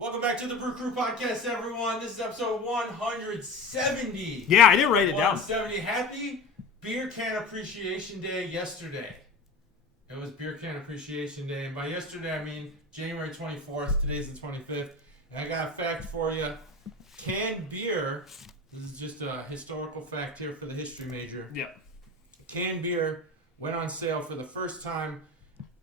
Welcome back to the Brew Crew Podcast, everyone. This is episode 170. Yeah, I didn't write it down. 170. Happy Beer Can Appreciation Day yesterday. It was Beer Can Appreciation Day. And by yesterday, I mean January 24th. Today's the 25th. And I got a fact for you. Canned beer, this is just a historical fact here for the history major. Yep. Canned beer went on sale for the first time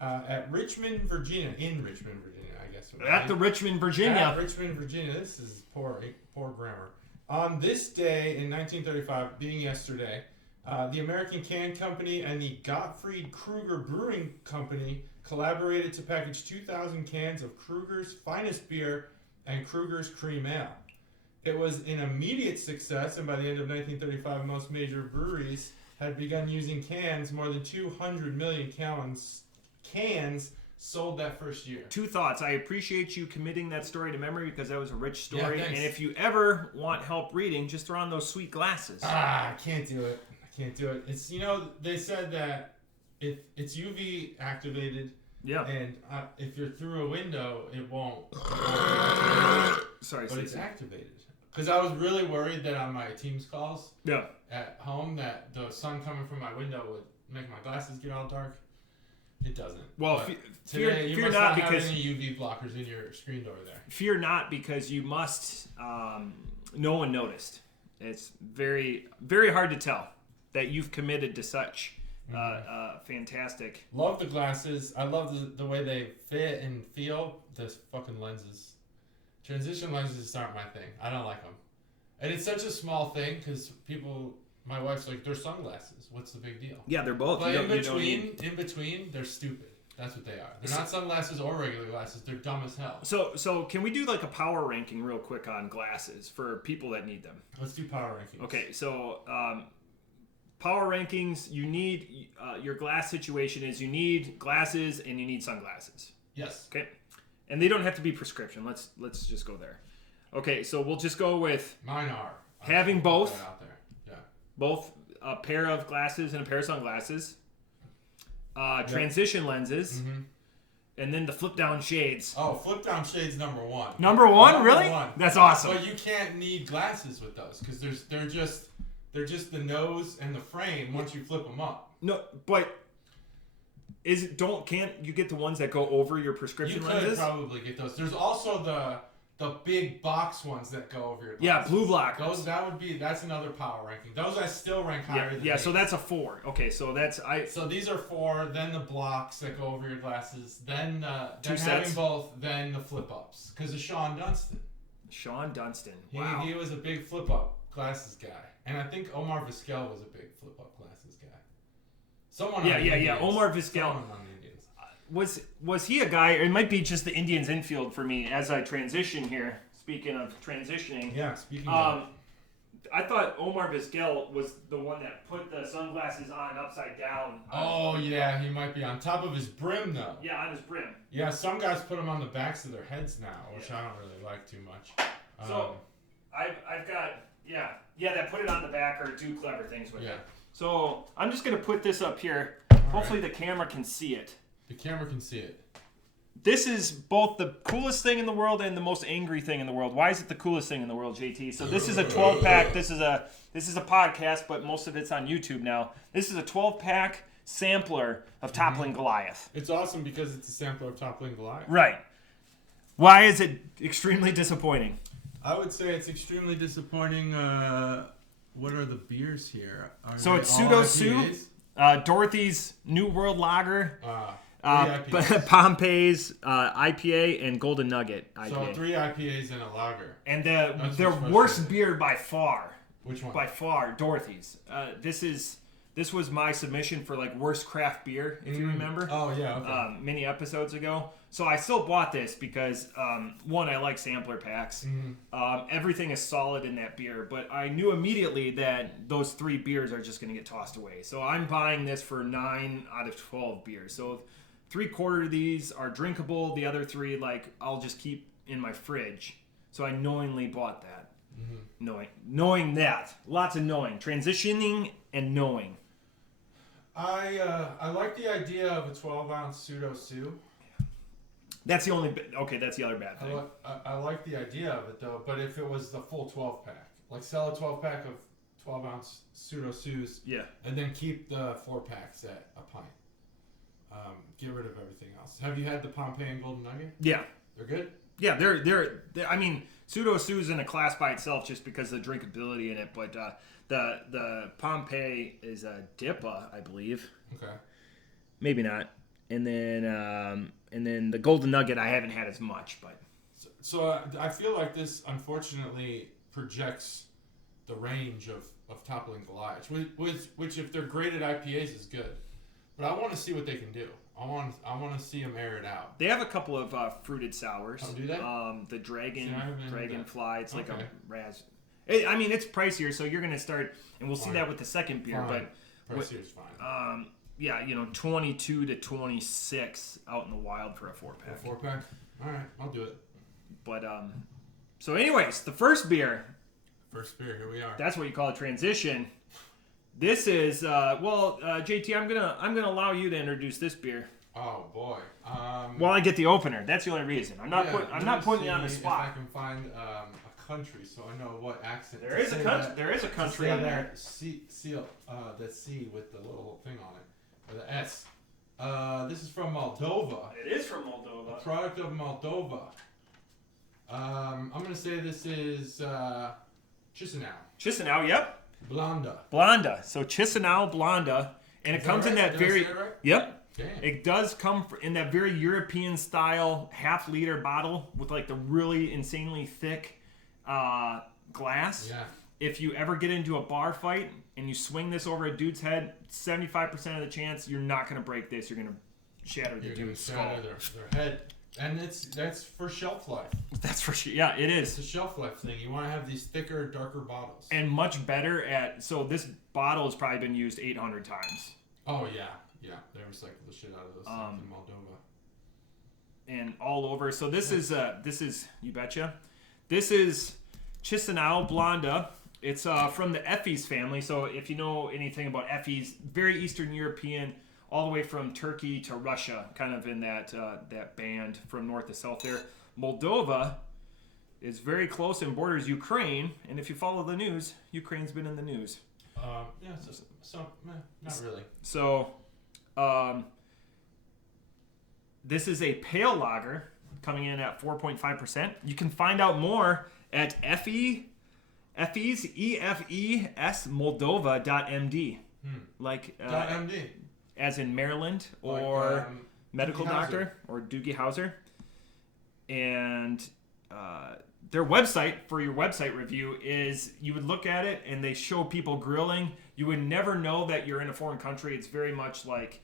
at Richmond, Virginia. In Richmond, Virginia, I guess. At the Richmond, Virginia. At Richmond, Virginia. This is poor grammar. On this day in 1935, being yesterday, the American Can Company and the Gottfried Kruger Brewing Company collaborated to package 2,000 cans of Kruger's finest beer and Kruger's cream ale. It was an immediate success, and by the end of 1935, most major breweries had begun using cans. More than 200 million cans sold that first year. Two thoughts. I appreciate you committing that story to memory because that was a rich story. Yeah, and if you ever want help reading, just throw on those sweet glasses. I can't do it. It's, they said that if it's UV activated, yeah, and if you're through a window, it won't. Sorry, but it's activated. Because I was really worried that on my Teams calls at home that the sun coming from my window would make my glasses get all dark. It doesn't. Well, today you must not have any UV blockers in your screen door there. Fear not, because you must. No one noticed. It's very, very hard to tell that you've committed to such fantastic. Love the glasses. I love the way they fit and feel. Those fucking lenses. Transition lenses aren't my thing. I don't like them. And it's such a small thing because my wife's like, they're sunglasses. What's the big deal? Yeah, they're both. But in between, they're stupid. That's what they are. They're not sunglasses or regular glasses. They're dumb as hell. So can we do like a power ranking real quick on glasses for people that need them? Let's do power rankings. Okay, so power rankings, you need, your glass situation is you need glasses and you need sunglasses. Yes. Okay. And they don't have to be prescription. Let's just go there. Okay, so we'll just go with mine are having both. Out there. Yeah. Both a pair of glasses and a pair of sunglasses. Transition lenses. Mm-hmm. And then the flip down shades. Oh, flip down shades number one. Number one, really? That's awesome. But you can't need glasses with those because they're just the nose and the frame once you flip them up. No, but can't you get the ones that go over your prescription lenses? You could probably get those. There's also the big box ones that go over your glasses. Yeah, blue blockers. That's another power ranking. Those I still rank higher than these. So that's a 4. Okay, so So these are 4, then the blocks that go over your glasses, then Two then sets. Having both, then the flip ups. Because of Sean Dunstan. Wow. He was a big flip up glasses guy. And I think Omar Vizquel was a big flip up glasses guy. Yeah. Omar Vizquel. Was he a guy, or it might be just the Indians infield for me as I transition here. Speaking of transitioning. Yeah, speaking of. I thought Omar Vizquel was the one that put the sunglasses on upside down. Oh, yeah, he might be on top of his brim, though. Yeah, on his brim. Yeah, some guys put them on the backs of their heads now, which I don't really like too much. So, I've got, that put it on the back or do clever things with it. So, I'm just going to put this up here. Hopefully the camera can see it. The camera can see it. This is both the coolest thing in the world and the most angry thing in the world. Why is it the coolest thing in the world, JT? So this is a 12-pack. This is a podcast, but most of it's on YouTube now. This is a 12-pack sampler of Toppling Goliath. It's awesome because it's a sampler of Toppling Goliath. Right. Why is it extremely disappointing? I would say it's extremely disappointing. What are the beers here? So it's Pseudo Sue, Dorothy's New World Lager, Pompey's IPA, and Golden Nugget IPA. So 3 IPAs and a lager. And their worst beer by far. Which one? By far, Dorothy's. This was my submission for like worst craft beer, if you remember. Oh yeah. Okay. Many episodes ago. So I still bought this because one, I like sampler packs. Mm-hmm. Everything is solid in that beer, but I knew immediately that those 3 beers are just going to get tossed away. So I'm buying this for 9 out of 12 beers. So 3/4 of these are drinkable. The other 3, I'll just keep in my fridge. So I knowingly bought that. Mm-hmm. Knowing that. Lots of knowing. Transitioning and knowing. I like the idea of a 12-ounce Pseudo Sue. That's the only. That's the other bad thing. I like the idea of it though, but if it was the full 12 pack, like sell a 12 pack of 12 ounce pseudo Sues, Yeah. and then keep the 4 packs at a pint. Get rid of everything else. Have you had the Pompeii and Golden Nugget? Yeah. They're good? Yeah, they're I mean, pseudo Sue's in a class by itself just because of the drinkability in it, but the Pompeii is a DIPA, I believe. Okay. Maybe not. And then the Golden Nugget I haven't had as much, but So I feel like this unfortunately projects the range of toppling Goliaths, which if they're graded IPAs is good. But I want to see what they can do. I want to see them air it out. they have a couple of fruited sours. Oh, do they? The Dragonfly, it's like Okay. a ras. I mean, it's pricier, so you're gonna start, and we'll see that with the second beer. Fine. But Pricier's fine. yeah, 22 to 26 out in the wild for a 4-pack. 4-pack? All right, I'll do it. But so anyways, the first beer. First beer, here we are. That's what you call a transition. This is JT. I'm gonna allow you to introduce this beer. Oh boy. While I get the opener. That's the only reason. I'm not putting you on the If spot. I can find a country, so I know what accent. There is a country. There is a country on there. The C with the little thing on it, or the S. This is from Moldova. It is from Moldova. A product of Moldova. I'm gonna say this is Chinsinau. Chinsinau. Yep. Blonda. So Chinsinau Blonda, and it comes in that Did I very. say it right? Yep. Damn. It does come in that very European style half-liter bottle with like the really insanely thick glass. Yeah. If you ever get into a bar fight and you swing this over a dude's head, 75% of the chance you're not going to break this. You're going to shatter the dude's skull. Shatter their head. And that's for shelf life. That's for sure. Yeah, it It's is. a shelf life thing. You want to have these thicker, darker bottles. And much better at. So this bottle has probably been used 800 times. Oh, yeah. Yeah. They recycle the shit out of those things in Moldova. And all over. So this is you betcha. This is Chinsinau Blonda. It's from the Effes family. So if you know anything about Effes, very Eastern European, all the way from Turkey to Russia, kind of in that band from north to south there. Moldova is very close and borders Ukraine, and if you follow the news, Ukraine's been in the news. Yeah, not really. So, this is a pale lager coming in at 4.5%. You can find out more at Moldova.md. Like .md. As in Maryland or medical Doogie doctor or Doogie Howser. And their website for your website review is you would look at it and they show people grilling. You would never know that you're in a foreign country. It's very much like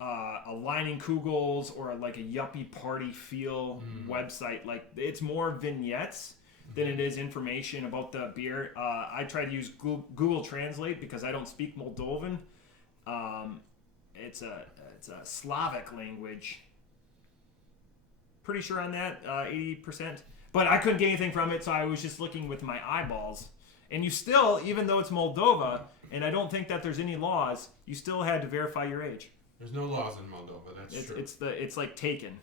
a Lining Kugels or like a yuppie party feel website. Like it's more vignettes than it is information about the beer. I try to use Google Translate because I don't speak Moldovan. It's a Slavic language. Pretty sure on that, 80%. But I couldn't get anything from it, so I was just looking with my eyeballs. And you still, even though it's Moldova, and I don't think that there's any laws, you still had to verify your age. There's no laws in Moldova. That's true. It's like Taken.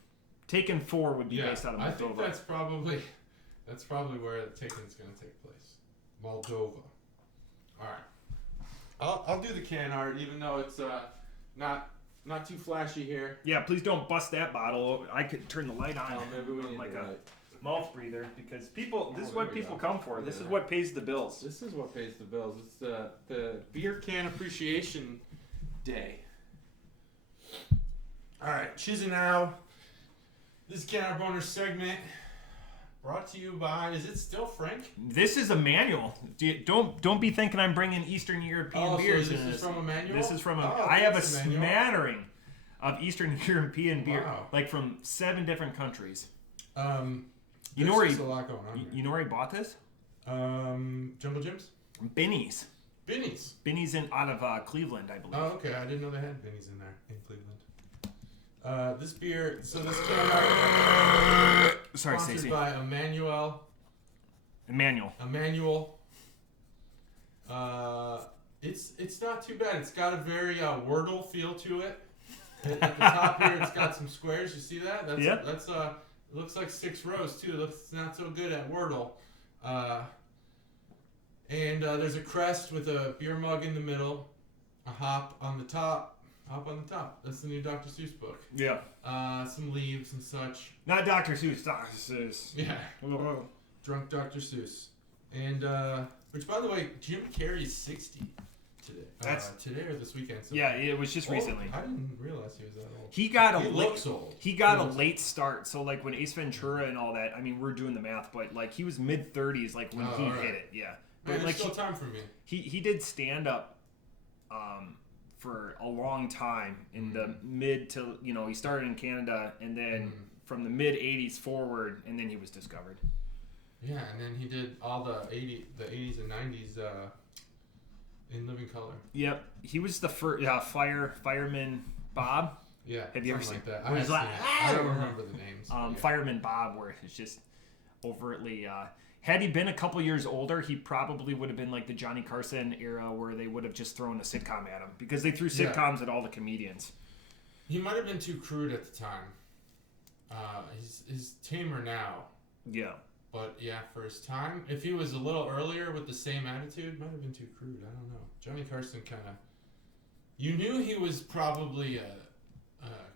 Taken 4 would be based out of Moldova. I think that's probably where the Taken's going to take place. Moldova. All right. I'll do the can art, even though it's not too flashy here. Yeah, please don't bust that bottle. I could turn the light on. Maybe we need like to a mouth breather because people. This is what people go. come for. This is what pays the bills. This is what pays the bills. It's the Beer Can Appreciation Day. All right, Chinsinau. This is Can Art Boner segment brought to you by. Is it still Frank? This is a manual. Don't be thinking I'm bringing Eastern European beers. So this is from a manual. This is from a. Oh, I have a manual. smattering of Eastern European beer, Wow. like from 7 different countries. You know where a lot going on. You know where he bought this? Jungle Gyms. Binny's. Binny's out of Cleveland, I believe. Oh, okay. I didn't know they had Binny's in there in Cleveland. This beer. So this can art. Sorry, sponsored Stacey. by Emmanuel. It's not too bad. It's got a very Wordle feel to it. At the top here, it's got some squares. You see that? That's it looks like 6 rows too. It looks not so good at Wordle. And there's a crest with a beer mug in the middle, a hop on the top. Hop on the top. That's the new Dr. Seuss book. Yeah. Some leaves and such. Not Dr. Seuss. Dr. Seuss. Yeah. Oh. Drunk Dr. Seuss. And which, by the way, Jim Carrey's 60 today. That's today or this weekend. So yeah, it was just recently. I didn't realize he was that old. He looks old. He got a late start. So like when Ace Ventura and all that, I mean, we're doing the math, but like he was mid 30s like when he hit it. Yeah. But Man, like still time for me. He did stand up for a long time in the mid to, he started in Canada and then from the mid 80s forward, and then he was discovered. Yeah, and then he did all the 80s and 90s in living color. Yep, he was the first fireman Bob. Yeah, have you ever seen that? I don't remember the names. Fireman Bob, where it's just overtly. Had he been a couple years older, he probably would have been like the Johnny Carson era, where they would have just thrown a sitcom at him because they threw sitcoms at all the comedians. He might have been too crude at the time. He's tamer now. Yeah. But yeah, for his time, if he was a little earlier with the same attitude, might have been too crude. I don't know. Johnny Carson kind of, you knew he was probably a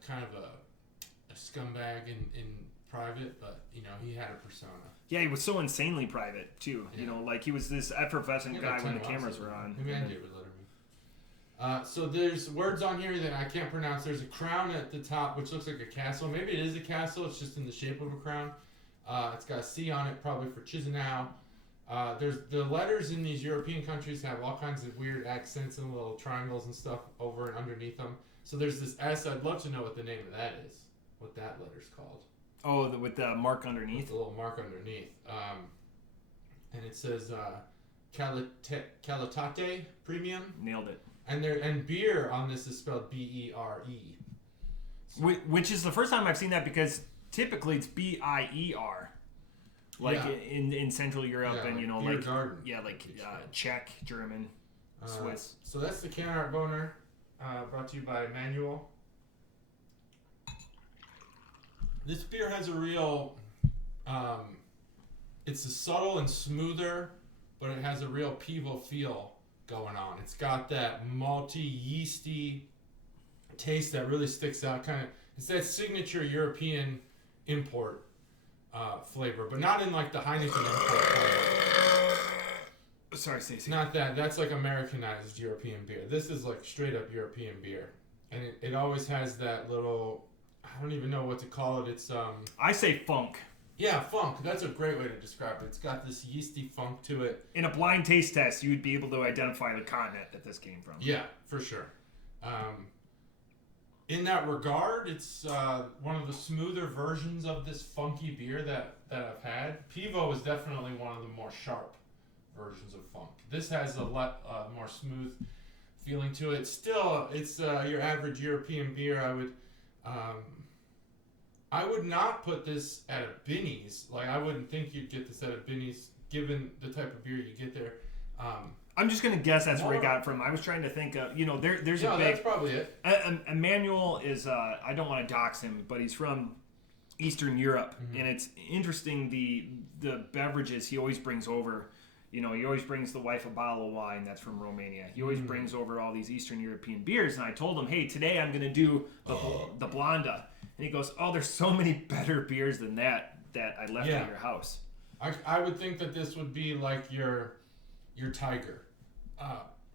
kind of a scumbag in private, but he had a persona. Yeah, he was so insanely private too. Yeah. Like he was this effervescent guy when the cameras were on. Maybe David Letterman. So there's words on here that I can't pronounce. There's a crown at the top, which looks like a castle. Maybe it is a castle. It's just in the shape of a crown. It's got a C on it, probably for Chinsinau. There's the letters in these European countries have all kinds of weird accents and little triangles and stuff over and underneath them. So there's this S. I'd love to know what the name of that is. What that letter's called. Oh, with the mark underneath? With the little mark underneath. And it says Calitate Premium. Nailed it. And beer on this is spelled B-E-R-E. So, which is the first time I've seen that, because typically it's B-I-E-R. Like in Central Europe and, beer garden. Yeah, Czech, German, Swiss. So that's the Can Art Boner, brought to you by Manual. This beer has a real, it's a subtle and smoother, but it has a real Pivo feel going on. It's got that malty, yeasty taste that really sticks out. It's that signature European import flavor, but not in like the Heineken import flavor. Sorry, Stacey. Not that. That's like Americanized European beer. This is like straight up European beer. And it always has that little, I don't even know what to call it. It's I say funk. Yeah, funk. That's a great way to describe it. It's got this yeasty funk to it. In a blind taste test, you would be able to identify the continent that this came from. Yeah, for sure. In that regard, it's one of the smoother versions of this funky beer that I've had. Pivo is definitely one of the more sharp versions of funk. This has a lot more smooth feeling to it. Still, it's your average European beer. I would not put this at a Binny's. Like, I wouldn't think you'd get this at a Binny's, given the type of beer you get there. I'm just gonna guess that's where he got it from. I was trying to think of, there's a big. That's probably it. Emmanuel is, I don't want to dox him, but he's from Eastern Europe, and it's interesting the beverages he always brings over. He always brings the wife a bottle of wine that's from Romania. He always brings over all these Eastern European beers, and I told him, hey, today I'm gonna do the Blonda, and he goes, oh, there's so many better beers than that I left at your house. I would think that this would be like your Tiger.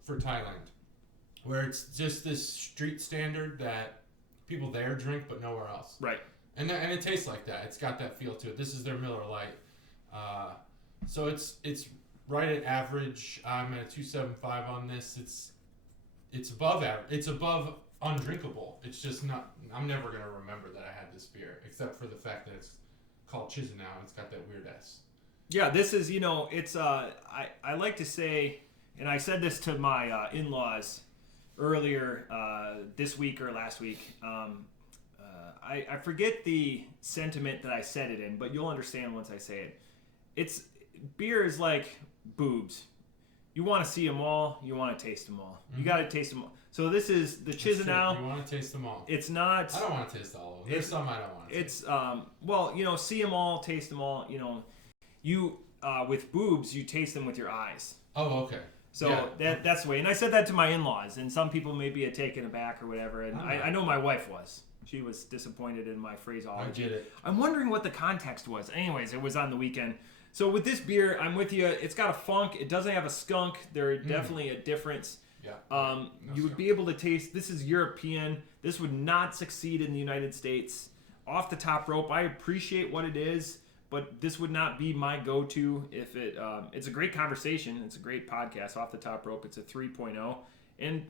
For Thailand, where it's just this street standard that people there drink but nowhere else. Right. And it tastes like that. It's got that feel to it. This is their Miller Lite. So it's right at average. I'm at 2.75 on this. It's above average. It's above undrinkable. It's just not. I'm never gonna remember that I had this beer, except for the fact that it's called Chinsinau and it's got that weird S. Yeah, this is, it's, I like to say, and I said this to my in-laws earlier this week or last week. I forget the sentiment that I said it in, but you'll understand once I say it. Beer is like boobs. you want to see them all, you want to taste them all. Mm-hmm. You got to taste them all. So this is the Chinsinau. You want to taste them all. It's not. I don't want to taste all of them. There's some I don't want to taste. It's see them all, taste them all. You with boobs, you taste them with your eyes. Oh, okay. So that's the way. And I said that to my in-laws, and some people may be taken aback or whatever. And I know my wife was. She was disappointed in my phraseology. I get it. I'm wondering what the context was. Anyways, it was on the weekend. So with this beer, I'm with you. It's got a funk. It doesn't have a skunk. There's definitely a difference. Yeah. You would be able to taste. This is European. This would not succeed in the United States. Off the top rope, I appreciate what it is, but this would not be my go-to. If it's a great conversation. It's a great podcast. Off the top rope. It's a 3.0, and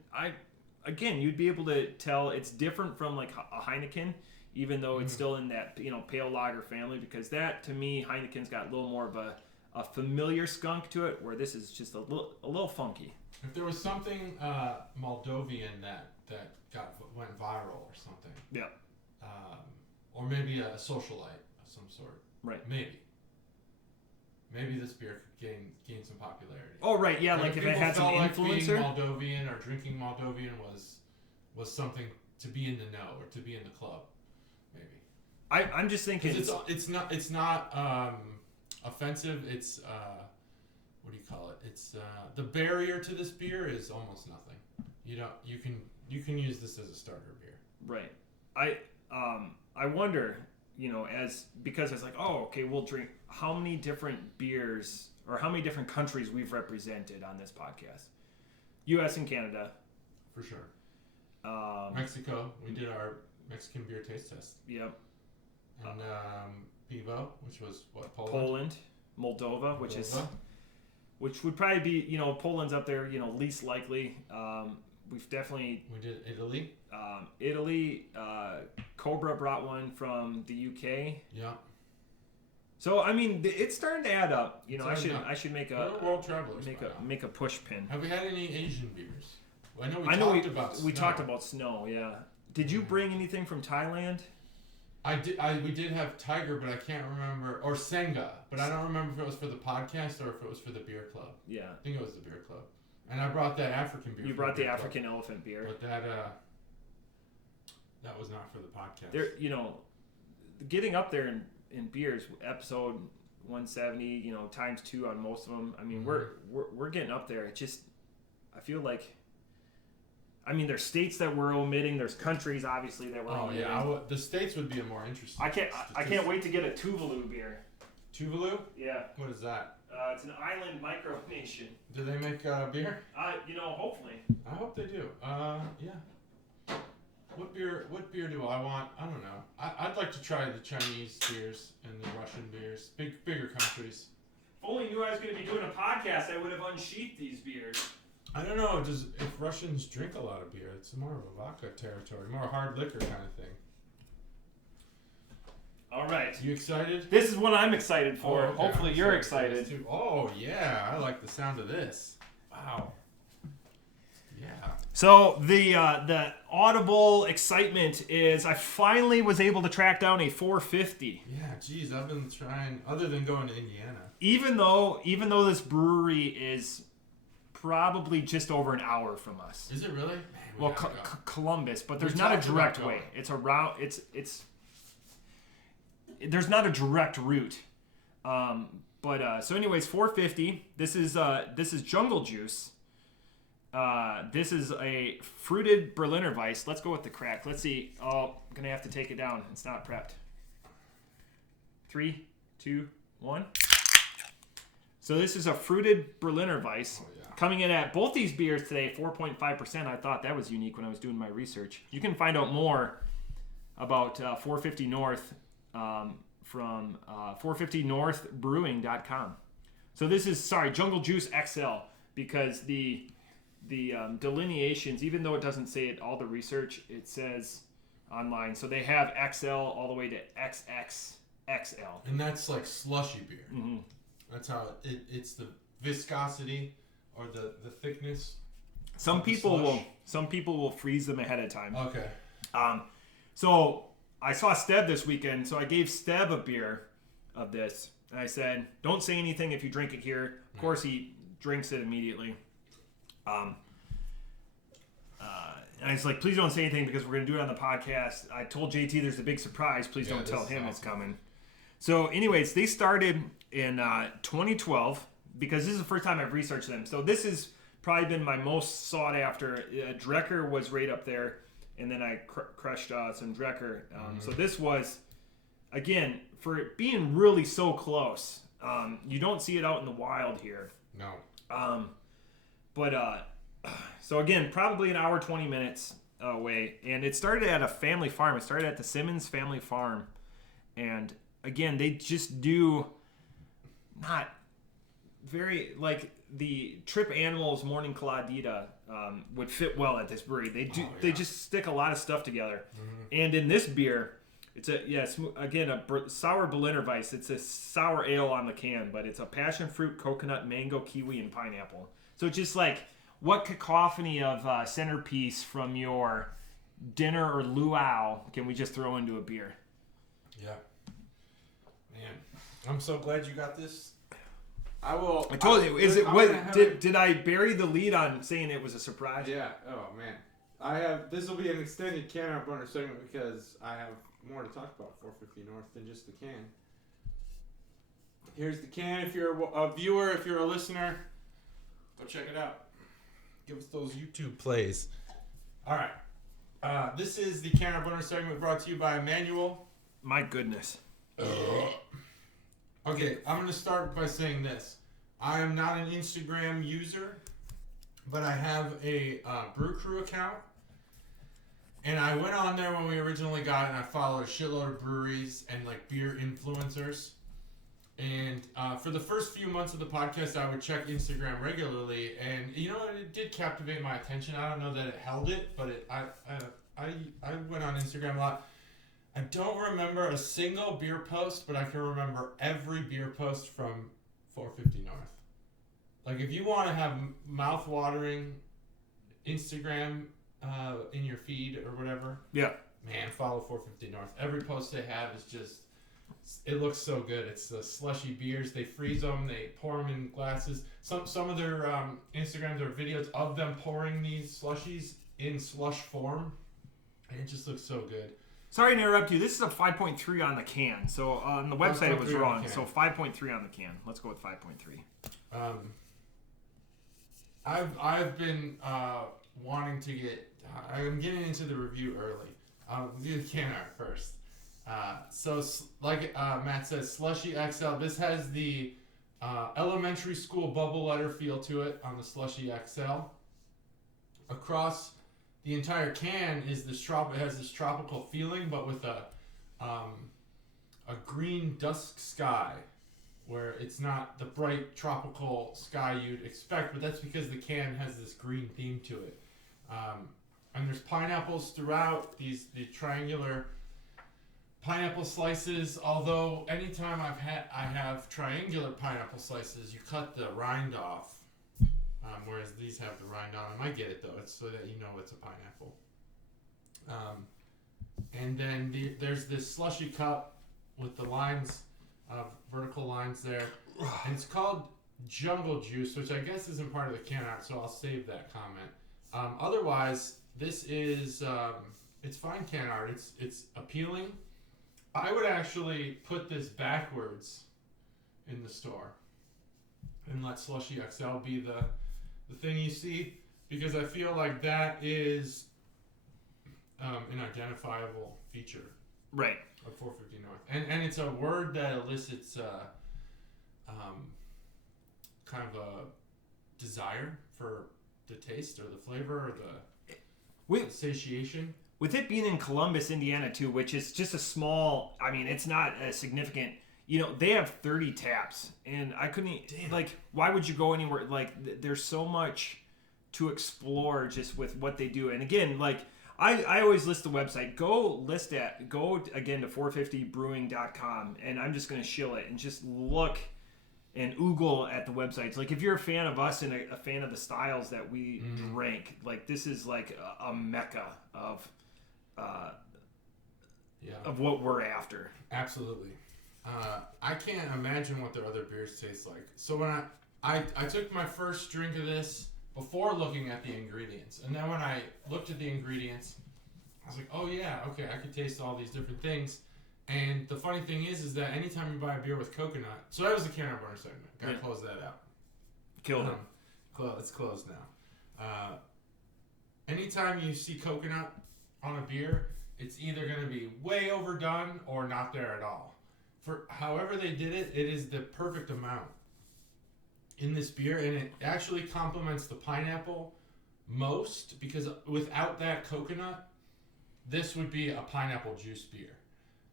again, you'd be able to tell it's different from like a Heineken, even though it's still in that pale lager family. Because that, to me, Heineken's got a little more of a familiar skunk to it, where this is just a little funky. If there was something Moldovan that went viral or something, or maybe a socialite of some sort, right? Maybe this beer could gain some popularity. Oh, right, yeah, like if it had some influencer. Like being Moldovan or drinking Moldovan was something to be in the know or to be in the club, maybe. I'm just thinking it's not offensive. It's what do you call it? It's the barrier to this beer is almost nothing. You can use this as a starter beer. Right. I wonder, because it's like, oh, okay, we'll drink how many different beers or how many different countries we've represented on this podcast. U.S. and Canada. For sure. Mexico. We did our Mexican beer taste test. Yep. And Pivo, which was what, Poland. Moldova, which would probably be, Poland's up there, least likely. We did Italy. Italy, Cobra brought one from the UK. Yeah. So I mean, it's starting to add up. I should make a world travelers. Make a push pin. Have we had any Asian beers? Well, we talked about snow. Yeah. Did you bring anything from Thailand? We did have Tiger, but I can't remember, or Senga, but I don't remember if it was for the podcast or if it was for the beer club. Yeah. I think it was the beer club. And I brought that African beer. You brought the African elephant beer. But that was not for the podcast. There, getting up there in beers, episode 170, times 2 on most of them. I mean, we're getting up there. It just, I feel like, there's states that we're omitting. There's countries, obviously, that we're omitting. Oh, yeah. The states would be a more interesting. I can't wait to get a Tuvalu beer. Tuvalu? Yeah. What is that? It's an island micronation. Do they make beer? Hopefully. I hope they do. Yeah. What beer do I want? I don't know. I'd like to try the Chinese beers and the Russian beers. Bigger countries. If only knew I was going to be doing a podcast, I would have unsheathed these beers. I don't know. If Russians drink a lot of beer, it's more of a vodka territory, more hard liquor kind of thing. All right. You excited? This is what I'm excited for. Oh, okay. Hopefully you're excited. Oh, yeah. I like the sound of this. Wow. Yeah. So the audible excitement is I finally was able to track down a 450. Yeah, geez, I've been trying, other than going to Indiana. Even though this brewery is probably just over an hour from us. Is it really? Man, Columbus, but there's not a direct way. It's a route. There's not a direct route. So anyways, 450. This is Jungle Juice. This is a fruited Berliner Weiss. Let's go with the crack. Let's see. Oh, I'm gonna have to take it down. It's not prepped. 3, 2, 1. So this is a fruited Berliner Weiss. Oh, yeah. Coming in at both these beers today, 4.5%. I thought that was unique when I was doing my research. You can find out more about 450 North from 450northbrewing.com. So this is, Jungle Juice XL, because the delineations, even though it doesn't say it, all the research, it says online. So they have XL all the way to XXXL. And that's like slushy beer. Mm-hmm. That's how it's the viscosity or the thickness. Some people will freeze them ahead of time. Okay. So I saw Steb this weekend, so I gave Steb a beer of this, and I said, "Don't say anything if you drink it here." Of course, he drinks it immediately. And I was like, please don't say anything because we're going to do it on the podcast. I told JT there's a big surprise. Please don't tell him it's coming. So anyways, they started in 2012 because this is the first time I've researched them. So this has probably been my most sought after. Drecker was right up there. And then I crushed some Drecker. So this was, again, for it being really so close. You don't see it out in the wild here. No. So again, probably an hour, 20 minutes away. And it started at a family farm. It started at the Simmons family farm. And again, they just do not very, like the Trip Animals Morning Colada would fit well at this brewery. They just stick a lot of stuff together. And in this beer, it's again a sour Berliner Weiss. It's a sour ale on the can, but it's a passion fruit, coconut, mango, kiwi, and pineapple. So it's just like, what cacophony of centerpiece from your dinner or luau can we just throw into a beer? Yeah. Man, I'm so glad you got this. I told you. Did I bury the lead on saying it was a surprise? Yeah. Oh man. This will be an extended can opener segment because I have more to talk about 450 North than just the can. Here's the can. If you're a viewer, if you're a listener, go check it out. Give us those YouTube plays. All right. This is the can opener segment brought to you by Emmanuel. My goodness. Okay, I'm going to start by saying this. I am not an Instagram user, but I have a Brew Crew account. And I went on there when we originally got it, and I followed a shitload of breweries and like beer influencers. And for the first few months of the podcast, I would check Instagram regularly, and you know what? It did captivate my attention. I don't know that it held it, but I went on Instagram a lot. I don't remember a single beer post, but I can remember every beer post from 450 North. Like if you want to have mouth-watering Instagram in your feed or whatever, man, follow 450 North. Every post they have is just. It looks so good. It's the slushy beers. They freeze them. They pour them in glasses. Some of their Instagrams or videos of them pouring these slushies in slush form, and it just looks so good. Sorry to interrupt you. This is a 5.3 on the can. So on the website it was wrong. So 5.3 on the can. Let's go with 5.3. I've been wanting to get. I'm getting into the review early. I'll do the can art first. So like Matt says, Slushy XL. This has the elementary school bubble letter feel to it on the Slushy XL. Across the entire can is this it has this tropical feeling, but with a green dusk sky, where it's not the bright tropical sky you'd expect, but that's because the can has this green theme to it. And there's pineapples throughout the triangular pineapple slices, although anytime I have triangular pineapple slices, you cut the rind off, whereas these have the rind on them. I get it though, it's so that you know it's a pineapple. And then there's this slushy cup with the lines, vertical lines there, and it's called Jungle Juice, which I guess isn't part of the can art, so I'll save that comment. Otherwise, this is it's fine can art. It's appealing. I would actually put this backwards in the store and let Slushy XL be the thing you see, because I feel like that is an identifiable feature, right, of 450 North, and it's a word that elicits kind of a desire for the taste or the flavor or the satiation. With it being in Columbus, Indiana, too, which is just a small, I mean, it's not a significant, they have 30 taps, and I couldn't, why would you go anywhere? Like, there's so much to explore just with what they do. And again, I always list the website. Go again to 450brewing.com, and I'm just going to shill it and just look and oogle at the websites. Like, if you're a fan of us and a fan of the styles that we drink, this is like a mecca of what we're after. Absolutely. I can't imagine what their other beers taste like. So when I took my first drink of this before looking at the ingredients. And then when I looked at the ingredients, I was like, oh yeah, okay, I could taste all these different things. And the funny thing is that anytime you buy a beer with coconut, so that was the can opener segment. Gotta close that out. Killed it. It's closed now. Anytime you see coconut on a beer, it's either going to be way overdone or not there at all. For however they did it, it is the perfect amount in this beer, and it actually complements the pineapple most, because without that coconut, this would be a pineapple juice beer.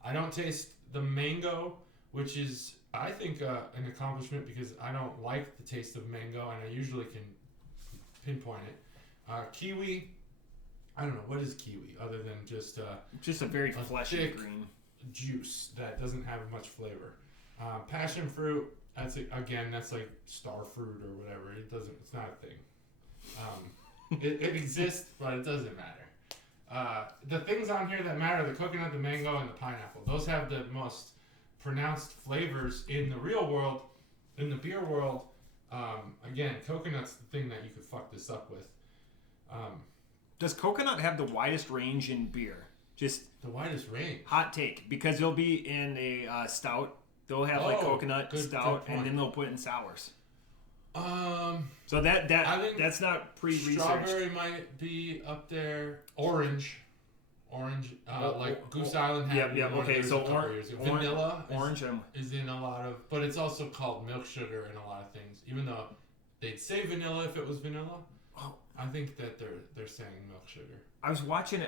I don't taste the mango, which is, I think, an accomplishment, because I don't like the taste of mango, and I usually can pinpoint it. Kiwi, I don't know, what is kiwi other than just a very fleshy green juice that doesn't have much flavor. Passion fruit, that's like star fruit or whatever. It's not a thing. It exists, but it doesn't matter. The things on here that matter, the coconut, the mango, and the pineapple. Those have the most pronounced flavors in the real world. In the beer world, again, coconut's the thing that you could fuck this up with. Does coconut have the widest range in beer? Just the widest range. Hot take, because they'll be in a stout. They'll have like coconut stout, and then they'll put it in sours. So that's not pre-researched. Strawberry might be up there. Orange, like Goose Island had. Yeah. Okay, so vanilla orange is in a lot of, but it's also called milk sugar in a lot of things. Even though they'd say vanilla if it was vanilla, I think that they're saying milk sugar. I was watching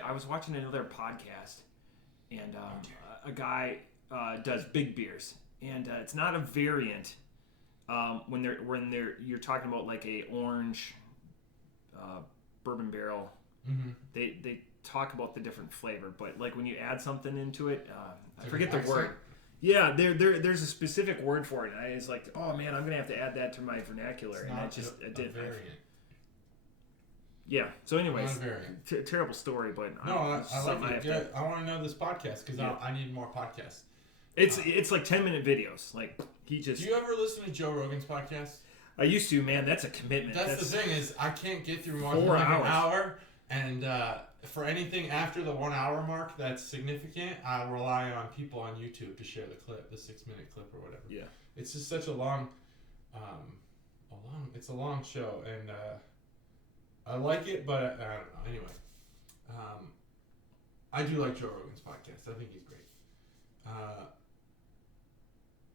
another podcast, and a guy does big beers, and it's not a variant. When you're talking about like a orange bourbon barrel, they talk about the different flavor, but like when you add something into it, I forget the word. Yeah, there's a specific word for it. And it's like, oh man, I'm gonna have to add that to my vernacular, and it didn't. Variant. Yeah. So, anyways, terrible story, but I like it. I want to know this podcast because I need more podcasts. It's like 10-minute videos. Like he just. Do you ever listen to Joe Rogan's podcast? I used to, man. That's a commitment. That's the thing is I can't get through more than an hour, and for anything after the 1 hour mark that's significant, I rely on people on YouTube to share the clip, the 6-minute clip or whatever. Yeah. It's just such a long show, and I like it, but I don't know. Anyway, I do like Joe Rogan's podcast. I think he's great.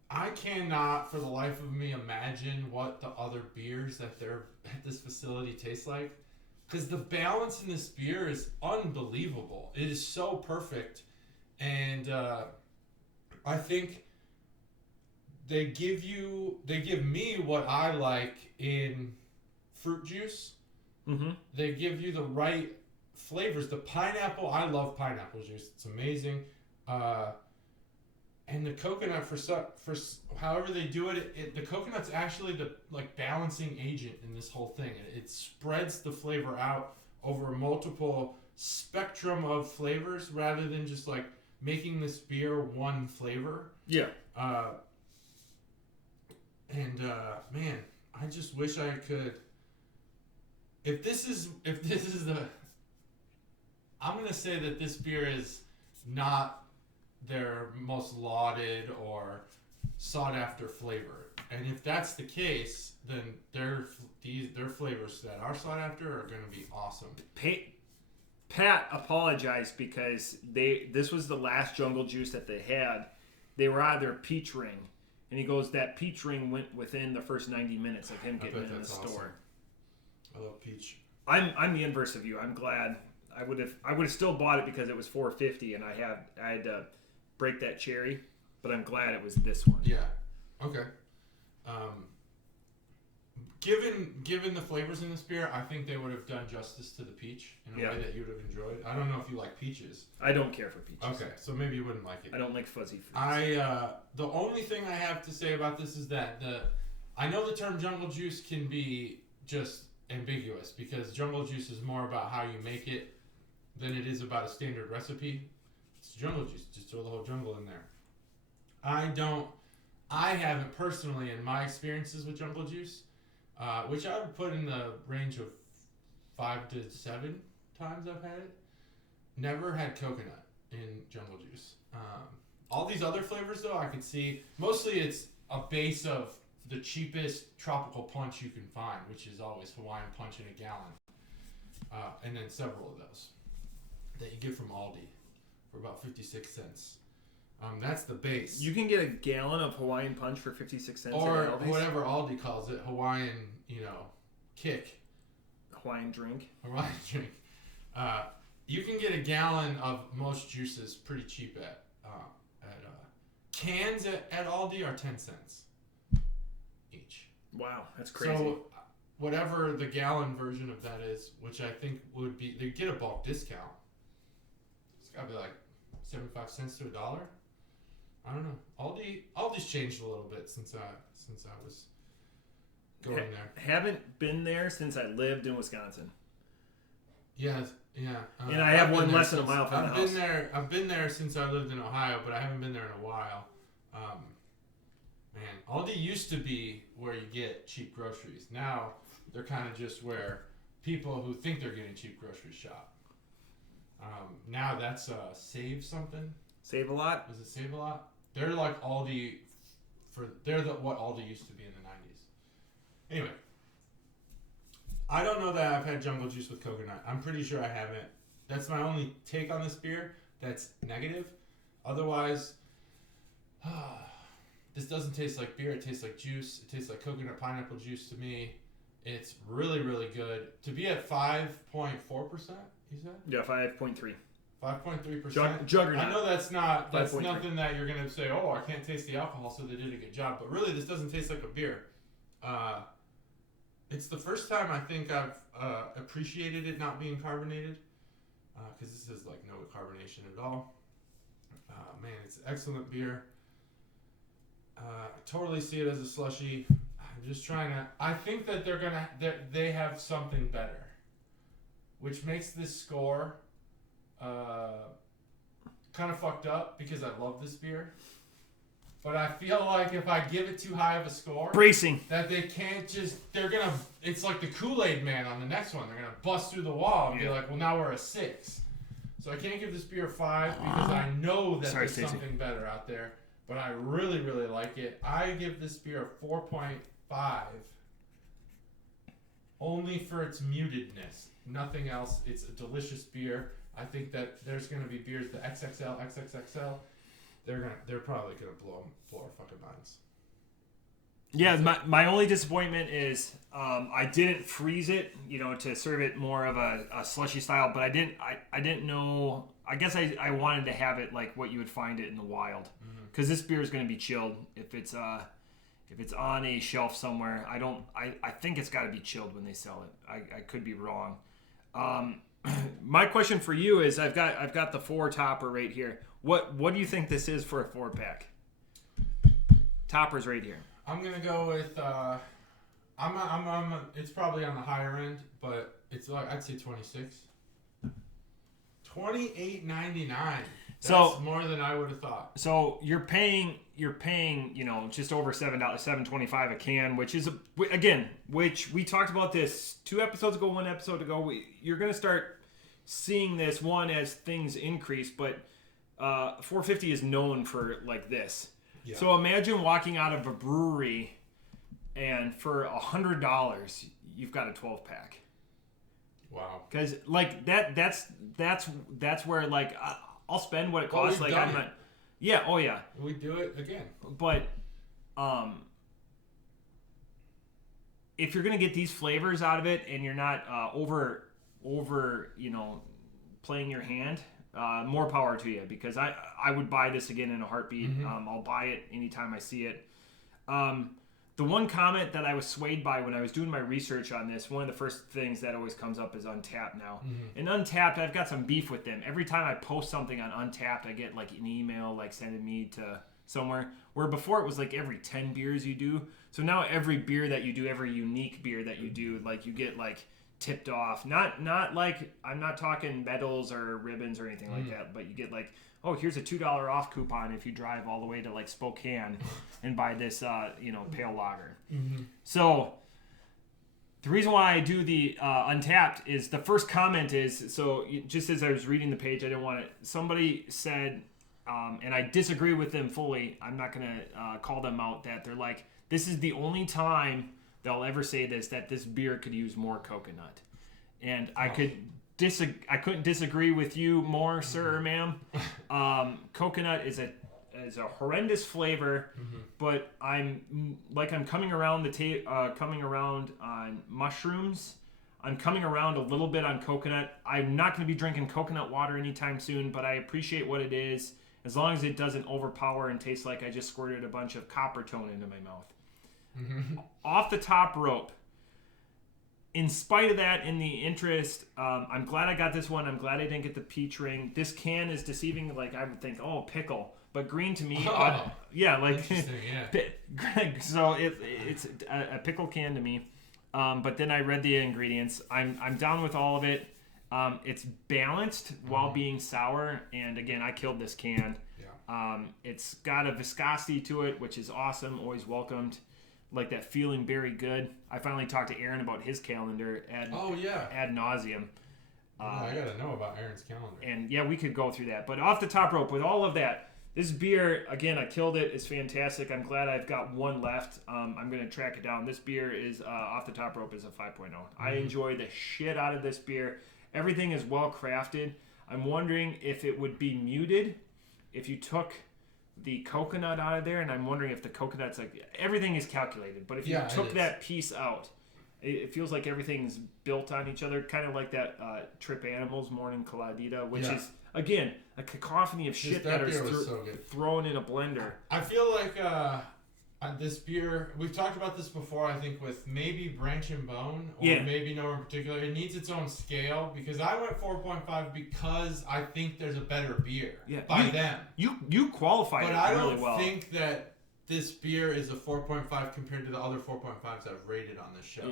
I cannot, for the life of me, imagine what the other beers that they're at this facility taste like, because the balance in this beer is unbelievable. It is so perfect, and I think they give me what I like in fruit juice. Mm-hmm. They give you the right flavors. The pineapple, I love pineapple juice. It's amazing. And the coconut, for however they do it, the coconut's actually the balancing agent in this whole thing. It spreads the flavor out over a multiple spectrum of flavors rather than just like making this beer one flavor. Yeah. Man, I just wish I could. If this is the, I'm gonna say that this beer is not their most lauded or sought after flavor, and if that's the case, then their flavors that are sought after are gonna be awesome. Pat apologized because this was the last jungle juice that they had. They were out of their peach ring, and he goes, that peach ring went within the first 90 minutes of him getting in the store. Awesome. I love peach. I'm the inverse of you. I'm glad. I would have still bought it because it was $4.50 and I had to break that cherry, but I'm glad it was this one. Yeah. Okay. Given the flavors in this beer, I think they would have done justice to the peach in a way that you would have enjoyed. I don't know if you like peaches. I don't care for peaches. Okay, so maybe you wouldn't like it. I don't like fuzzy fruits. The only thing I have to say about this is that I know the term jungle juice can be just ambiguous because jungle juice is more about how you make it than it is about a standard recipe. It's jungle juice. Just throw the whole jungle in there. I haven't personally, in my experiences with jungle juice, which I would put in the range of 5 to 7 times I've had it. Never had coconut in jungle juice. All these other flavors, though, I could see. Mostly it's a base of the cheapest tropical punch you can find, which is always Hawaiian Punch in a gallon. And then several of those that you get from Aldi for about 56 cents. That's the base. You can get a gallon of Hawaiian Punch for 56 cents. Or whatever Aldi calls it, Hawaiian, kick. Hawaiian drink. Hawaiian drink. You can get a gallon of most juices pretty cheap at cans at Aldi are 10 cents each. Wow, that's crazy. So whatever the gallon version of that is, which I think would be, they get a bulk discount. It's got to be like 75 cents to $1. I don't know. Aldi's changed a little bit since I was going there. Haven't been there since I lived in Wisconsin. Yeah. And I have one less than a mile from the house. I've been there since I lived in Ohio, but I haven't been there in a while. Man, Aldi used to be where you get cheap groceries. Now they're kind of just where people who think they're getting cheap groceries shop. Now that's Save something. Save a Lot? Was it Save a Lot? They're like Aldi what Aldi used to be in the 90s. Anyway. I don't know that I've had jungle juice with coconut. I'm pretty sure I haven't. That's my only take on this beer that's negative. Otherwise, this doesn't taste like beer. It tastes like juice. It tastes like coconut pineapple juice to me. It's really, really good. To be at 5.4%, you said? Yeah, 5.3. 5.3%. Juggernaut. I know that's nothing that you're going to say, oh, I can't taste the alcohol, so they did a good job. But really, this doesn't taste like a beer. It's the first time I think I've appreciated it not being carbonated, because this is like no carbonation at all. Man, it's excellent beer. I totally see it as a slushie. I'm just trying to. I think that they have something better, which makes this score kind of fucked up because I love this beer. But I feel like if I give it too high of a score, bracing, that they can't it's like the Kool-Aid Man on the next one. They're going to bust through the wall and be like, well, now we're a 6. So I can't give this beer a 5 because I know that there's something better out there. But I really, really like it. I give this beer a 4.5 only for its mutedness. Nothing else. It's a delicious beer. I think that there's going to be beers, the XXL, XXXL. They're probably gonna blow our fucking minds. Yeah, my only disappointment is I didn't freeze it, to serve it more of a slushy style. But I didn't know. I guess I wanted to have it like what you would find it in the wild, because this beer is gonna be chilled. If it's on a shelf somewhere, I think it's got to be chilled when they sell it. I could be wrong. My question for you is, I've got the 4 topper right here. What do you think this is for a 4-pack? Topper's right here. I'm gonna go with it's probably on the higher end, but it's like I'd say 26. $28.99. That's more than I would have thought. So you're paying just over $7.25 a can, which is which we talked about this 2 episodes ago, 1 episode ago. You're gonna start seeing this one as things increase, but 450 is known for like this. Yeah. So imagine walking out of a brewery and for $100 you've got a 12-pack. Wow. Because like that's where like I'll spend what it costs. Like I'm not. Yeah. Oh yeah. We do it again. But if you're gonna get these flavors out of it and you're not over playing your hand. More power to you, because I would buy this again in a heartbeat. I'll buy it anytime I see it. The one comment that I was swayed by when I was doing my research on this, one of the first things that always comes up is Untappd now. And Untappd, I've got some beef with them. Every time I post something on Untappd, I get like an email like sending me to somewhere, where before it was like every 10 beers you do. So now every beer that you do, every unique beer that you do, like you get like tipped off. Not like, I'm not talking medals or ribbons or anything like that, but you get like, oh, here's a $2 off coupon if you drive all the way to like Spokane and buy this pale lager. So The reason why I do the Untapped is the first comment is, so just as I was reading the page, I didn't want to, somebody said, and I disagree with them fully, I'm not going to call them out, that they're like, this is the only time they'll ever say this, that this beer could use more coconut. And I couldn't disagree with you more, sir or ma'am. Coconut is a horrendous flavor, but I'm coming around coming around on mushrooms. I'm coming around a little bit on coconut. I'm not going to be drinking coconut water anytime soon, but I appreciate what it is, as long as it doesn't overpower and taste like I just squirted a bunch of copper tone into my mouth. Off the top rope. In spite of that, in the interest, I'm glad I got this one. I'm glad I didn't get the peach ring. This can is deceiving. Like, I would think, oh, pickle. But green to me, interesting, yeah. So it's a pickle can to me. But then I read the ingredients. I'm down with all of it. It's balanced while being sour. And again, I killed this can. Yeah. It's got a viscosity to it, which is awesome. Always welcomed. Like that feeling very good. I finally talked to Aaron about his calendar ad nauseum. I gotta know about Aaron's calendar. And yeah, we could go through that. But off the top rope, with all of that, this beer, again, I killed it. It's fantastic. I'm glad I've got one left. I'm going to track it down. This beer is, off the top rope, is a 5.0. I enjoy the shit out of this beer. Everything is well crafted. I'm wondering if it would be muted if you took the coconut out of there, and I'm wondering if the coconut's like, everything is calculated, but if you took that piece out, it feels like everything's built on each other, kind of like that Trip Animals Morning Coladita, which is, again, a cacophony of shit that are thrown in a blender. I feel like this beer, we've talked about this before, I think, with maybe Branch and Bone, or maybe nowhere in particular. It needs its own scale, because I went 4.5 because I think there's a better beer by them. You qualified it really well. But I don't think that this beer is a 4.5 compared to the other 4.5s I've rated on this show.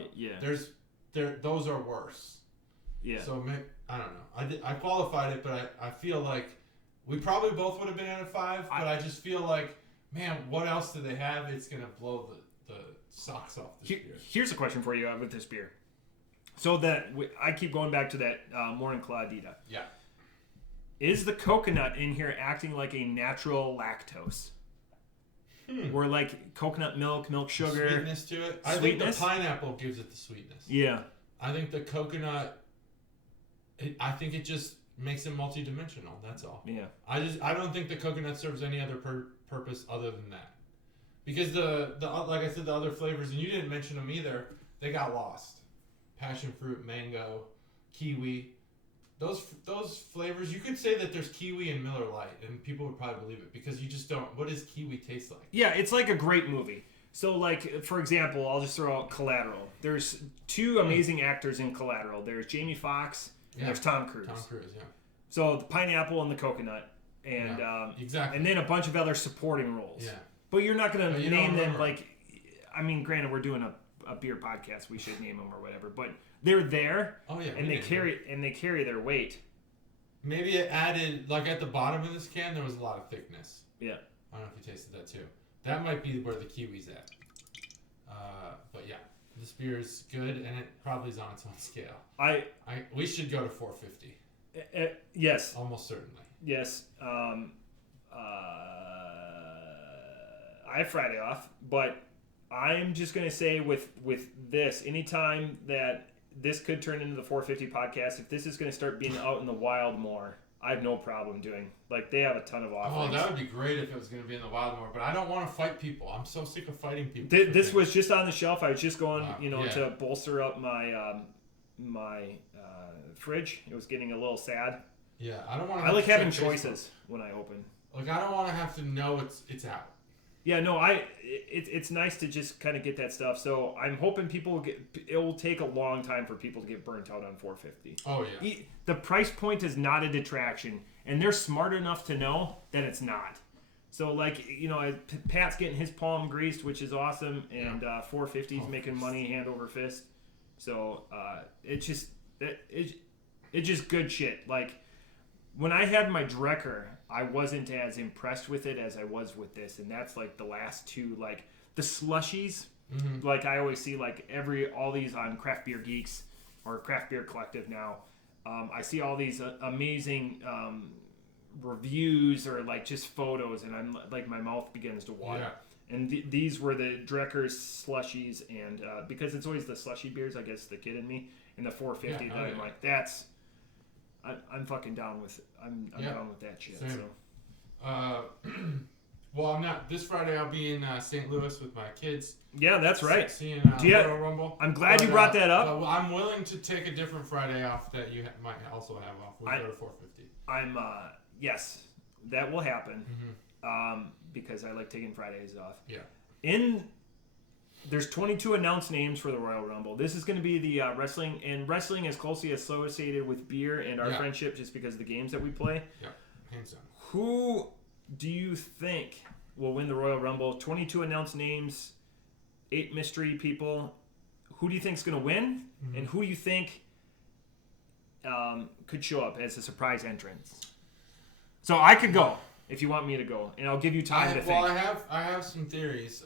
Those are worse. Yeah. So I don't know. I qualified it, but I feel like we probably both would have been at a 5. But I just feel like, man, what else do they have? It's gonna blow the socks off this beer. Here's a question for you with this beer. So I keep going back to that Morning Coladita. Yeah. Is the coconut in here acting like a natural lactose? Where like coconut milk sugar, sweetness to it. I think the pineapple gives it the sweetness. Yeah. I think the coconut. I think it just makes it multi-dimensional. That's all. Yeah. I don't think the coconut serves any other purpose other than that, because the like I said, the other flavors, and you didn't mention them either, they got lost. Passion fruit, mango, kiwi. Those flavors, you could say that there's kiwi in Miller Lite, and people would probably believe it, because you just don't. What does kiwi taste like? Yeah, it's like a great movie. So, like, for example, I'll just throw out Collateral. There's 2 amazing actors in Collateral. There's Jamie Foxx and there's Tom Cruise. Tom Cruise, yeah. So, the pineapple and the coconut. And exactly. And then a bunch of other supporting roles. Yeah. But you're not going to name them, like, I mean, granted, we're doing a beer podcast. We should name them or whatever. But they're there. Oh, yeah. And they carry their weight. Maybe it added, like, at the bottom of this can, there was a lot of thickness. Yeah. I don't know if you tasted that, too. That might be where the kiwi's at. But yeah, this beer is good, and it probably is on its own scale. We should go to 450. Yes. Almost certainly. Yes. I have Friday off, but I'm just going to say with this, anytime that this could turn into the 450 podcast, if this is going to start being out in the wild more, I have no problem doing. Like, they have a ton of offerings. Oh, that would be great if it was going to be in the wild more, but I don't want to fight people. I'm so sick of fighting people. This was just on the shelf. I was just going, to bolster up my fridge. It was getting a little sad. Yeah, I don't want to. I like having choices when I open. Like, I don't want to have to know it's out. Yeah, no, it's nice to just kind of get that stuff. So I'm hoping it will take a long time for people to get burnt out on 450. Oh, yeah. The price point is not a detraction, and they're smart enough to know that it's not. So, like, Pat's getting his palm greased, which is awesome, and 450's making money hand over fist. So, it's just good shit. Like, when I had my Drecker, I wasn't as impressed with it as I was with this, and that's like the last 2, like the slushies Mm-hmm. Like I always see like all these on Craft Beer Geeks or Craft Beer Collective now. I see all these amazing reviews or like just photos, and I'm like my mouth begins to water. Yeah. And these were the Drecker's slushies, and because it's always the slushy beers, I guess the kid in me, and the 450 that I'm like, I'm fucking down with it. I'm down with that shit. Same. So. Well, I'm not. This Friday I'll be in St. Louis with my kids. Yeah, that's right. Seeing Royal Rumble. I'm glad you brought that up. I'm willing to take a different Friday off that you might also have off. We'll go to 450. I'm yes, that will happen. Mm-hmm. Because I like taking Fridays off. Yeah. There's 22 announced names for the Royal Rumble. This is going to be the wrestling, and wrestling is closely associated with beer and our friendship just because of the games that we play. Yeah, hands down. Who do you think will win the Royal Rumble? 22 announced names, 8 mystery people. Who do you think is going to win? Mm-hmm. And who do you think could show up as a surprise entrance? So I could go if you want me to go, and I'll give you time to think. Well, I have some theories.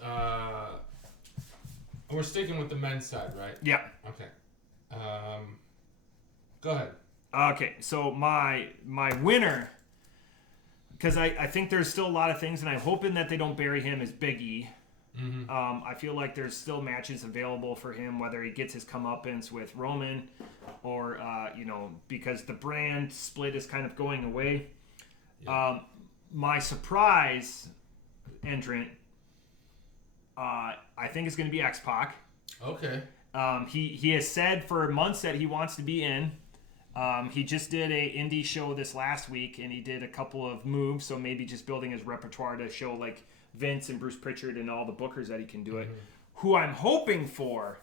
We're sticking with the men's side, right? Yeah. Okay. Go ahead. Okay, so my winner, because I think there's still a lot of things, and I'm hoping that they don't bury him as Big E. Mm-hmm. I feel like there's still matches available for him, whether he gets his comeuppance with Roman or, because the brand split is kind of going away. Yeah. My surprise entrant, I think is going to be X-Pac. Okay. He has said for months that he wants to be in. He just did a indie show this last week, and he did a couple of moves, so maybe just building his repertoire to show like Vince and Bruce Pritchard and all the bookers that he can do it. Mm-hmm. Who I'm hoping for,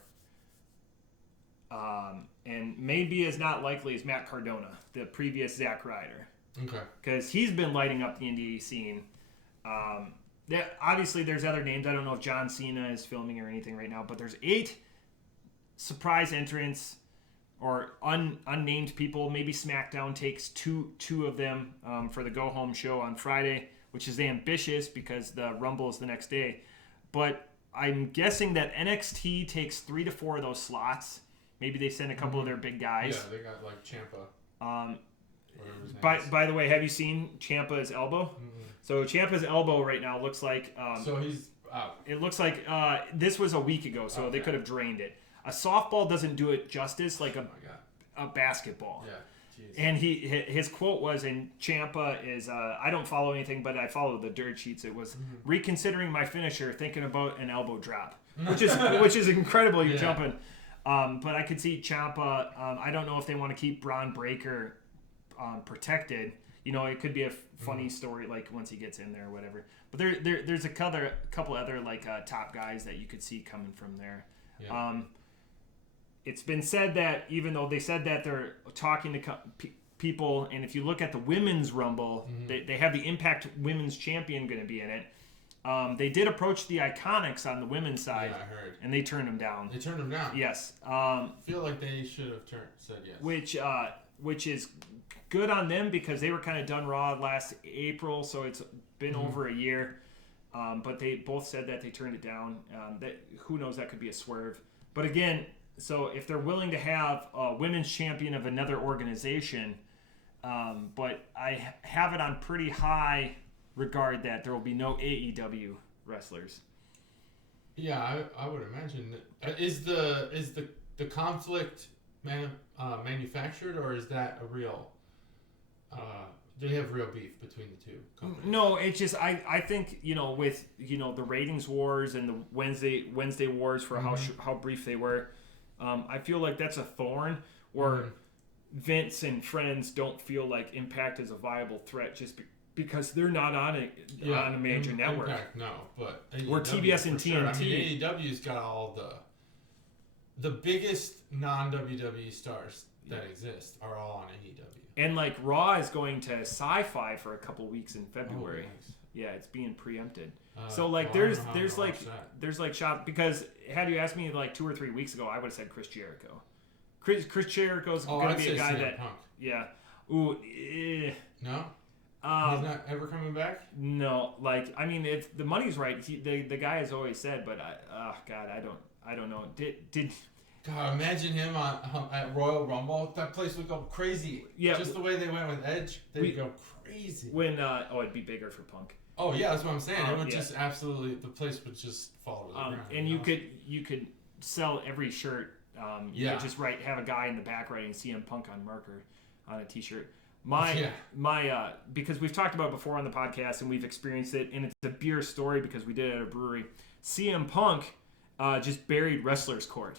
and maybe is not likely, is Matt Cardona, the previous Zack Ryder. Okay. Because he's been lighting up the indie scene. Obviously, there's other names. I don't know if John Cena is filming or anything right now, but there's 8 surprise entrants or unnamed people. Maybe SmackDown takes two of them for the go-home show on Friday, which is ambitious because the Rumble is the next day. But I'm guessing that NXT takes 3 to 4 of those slots. Maybe they send a couple of their big guys. Yeah, they got like Ciampa. By the way, have you seen Ciampa's elbow? Mm-hmm. So Ciampa's elbow right now looks like... so he's out. It looks like this was a week ago, so they could have drained it. A softball doesn't do it justice like a basketball. Yeah, jeez. And his quote was, and Ciampa is, I don't follow anything, but I follow the dirt sheets. It was, reconsidering my finisher, thinking about an elbow drop, which is incredible. You're jumping. But I could see Ciampa. I don't know if they want to keep Braun Breaker protected. It could be a funny story, like once he gets in there or whatever. But there's a couple other like top guys that you could see coming from there. Yeah. It's been said that even though they said that they're talking to people, and if you look at the women's Rumble, they have the Impact Women's Champion going to be in it. They did approach the Iconics on the women's side, I heard, and they turned them down. They turned them down. Yes. I feel like they should have said yes. Which is good on them because they were kind of done Raw last April, so it's been over a year. But they both said that they turned it down. Who knows? That could be a swerve. But again, so if they're willing to have a women's champion of another organization, but I have it on pretty high regard that there will be no AEW wrestlers. Yeah, I would imagine. Is the conflict manufactured, or is that a real? Do they have real beef between the two companies? No, it's just I think with the ratings wars and the Wednesday wars for how brief they were. I feel like that's a thorn where Vince and friends don't feel like Impact is a viable threat just because they're not on a major network. Impact, no, but AEW, or TBS and TNT. Sure. I mean, AEW's got all the biggest non-WWE stars that exist are all on AEW. And like Raw is going to Sci-Fi for a couple weeks in February. Oh, nice. Yeah, it's being preempted. So like there's like shop, because had you asked me like 2 or 3 weeks ago, I would have said Chris Jericho. Chris Jericho's going to be a guy CM that Punk. Yeah. Ooh. No. He's not ever coming back? No, like, I mean, if the money's right, the guy has always said, but I don't know. Did God, imagine him at Royal Rumble. That place would go crazy. Yeah, just the way they went with Edge, they'd go crazy. When it'd be bigger for Punk. Oh yeah, that's what I'm saying. It would just absolutely, the place would just fall to the ground. And you could sell every shirt. You could just have a guy in the back writing CM Punk on marker on a T-shirt. Because we've talked about it before on the podcast and we've experienced it, and it's a beer story because we did it at a brewery. CM Punk just buried Wrestler's Court.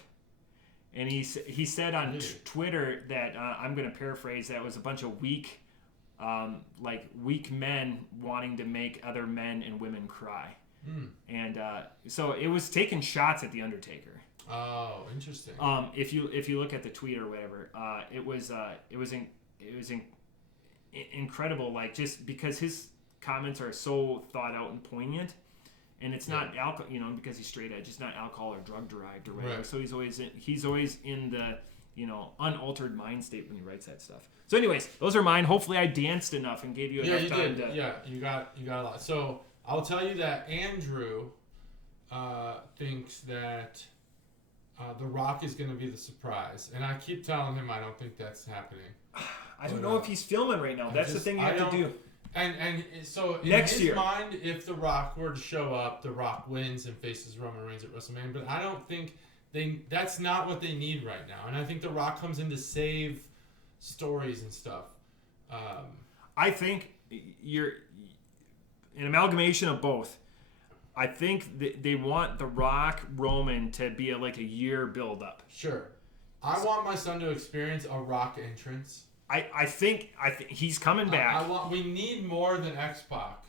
And he said on Twitter that, I'm going to paraphrase, that was a bunch of weak men wanting to make other men and women cry. And so it was taking shots at The Undertaker. Oh, interesting. If you look at the tweet or whatever, it was incredible, like, just because his comments are so thought out and poignant. And it's not alcohol, because he's straight edge. It's not alcohol or drug derived or whatever. Right. So he's always in the, unaltered mind state when he writes that stuff. So, anyways, those are mine. Hopefully, I danced enough and gave you enough time to. Yeah, you got a lot. So I'll tell you that Andrew thinks that The Rock is going to be the surprise, and I keep telling him I don't think that's happening. I don't know if he's filming right now. That's the thing you have to do. And so in next his year, mind, if The Rock were to show up, The Rock wins and faces Roman Reigns at WrestleMania. But I don't think that's not what they need right now. And I think The Rock comes in to save stories and stuff. I think you're an amalgamation of both. I think they want The Rock Roman to be a year build up. Sure. I want my son to experience a Rock entrance. I think he's coming back. We need more than X-Pac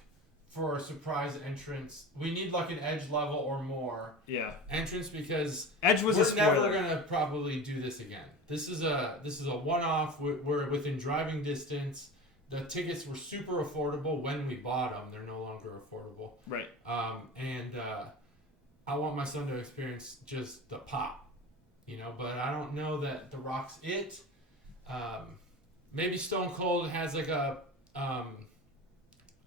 for a surprise entrance. We need an Edge level or more entrance, because Edge was we're never gonna probably do this again. This is a one-off. We're within driving distance. The tickets were super affordable when we bought them. They're no longer affordable. Right. And I want my son to experience just the pop, But I don't know that The Rock's it. Maybe Stone Cold has I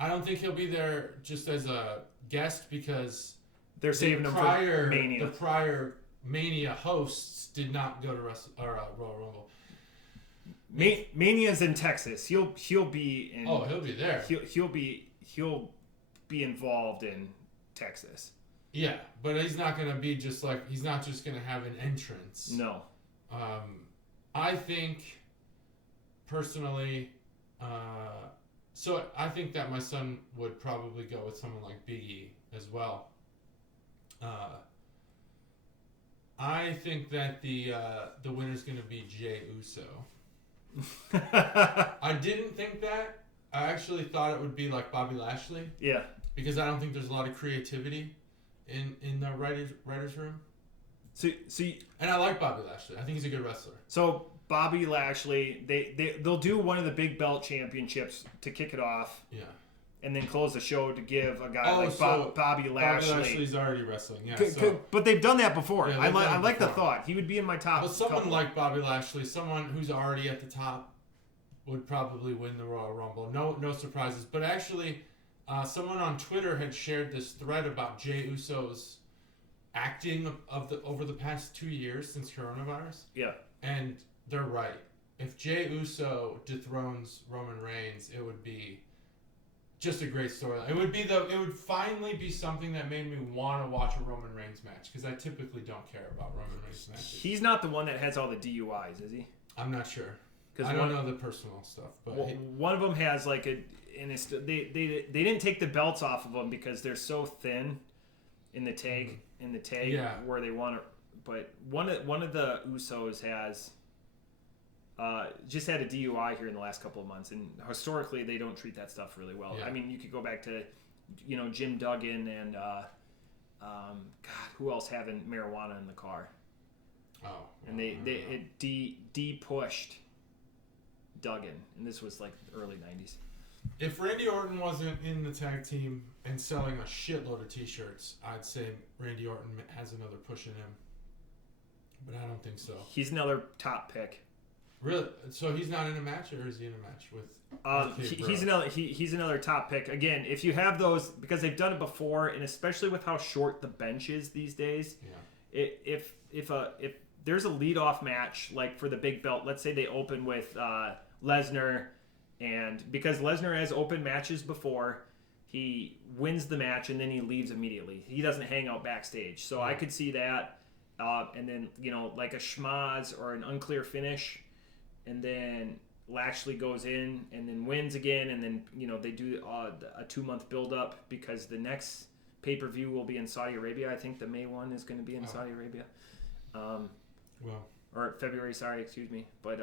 don't think he'll be there just as a guest, because they're saving him for Mania. The prior Mania hosts did not go to Royal Rumble. Mania's in Texas. He'll be in. Oh, he'll be there. He'll be involved in Texas. Yeah, but he's not gonna be he's not just gonna have an entrance. No. I think. Personally, so I think that my son would probably go with someone like Big E as well. I think that the winner's going to be Jey Uso. I didn't think that. I actually thought it would be like Bobby Lashley. Yeah. Because I don't think there's a lot of creativity in the writers' room. And I like Bobby Lashley. I think he's a good wrestler. So Bobby Lashley, they'll do one of the big belt championships to kick it off. Yeah. And then close the show to give a guy Bobby Lashley. Bobby Lashley's already wrestling, yeah. But they've done that before. Yeah, I like the thought. He would be in my top. But someone like Bobby Lashley, someone who's already at the top, would probably win the Royal Rumble. No surprises. But actually, someone on Twitter had shared this thread about Jey Uso's acting over the past 2 years since coronavirus. Yeah. And they're right. If Jey Uso dethrones Roman Reigns, it would be just a great storyline. It would finally be something that made me want to watch a Roman Reigns match, because I typically don't care about Roman Reigns matches. He's not the one that has all the DUIs, is he? I'm not sure. I don't know the personal stuff, but one of them has they didn't take the belts off of them because they're so thin in the tag where they want to. But one of the Usos has just had a DUI here in the last couple of months, and historically they don't treat that stuff really well. Yeah. I mean, you could go back to Jim Duggan and who else having marijuana in the car? Oh, and they pushed Duggan, and this was early 90s. If Randy Orton wasn't in the tag team and selling a shitload of t-shirts, I'd say Randy Orton has another push in him. But I don't think so. He's another top pick. Really? So he's not in a match, or is he in a match with? He's another top pick. Again, if you have those, because they've done it before, and especially with how short the bench is these days. Yeah. If there's a leadoff match like for the big belt, let's say they open with Lesnar, and because Lesnar has opened matches before, he wins the match and then he leaves immediately. He doesn't hang out backstage. So I could see that, and then like a schmaz or an unclear finish, and then Lashley goes in and then wins again, and then they do a 2-month build up because the next pay-per-view will be in Saudi Arabia. I think the May one is going to be in Saudi Arabia. Or February, sorry, excuse me. But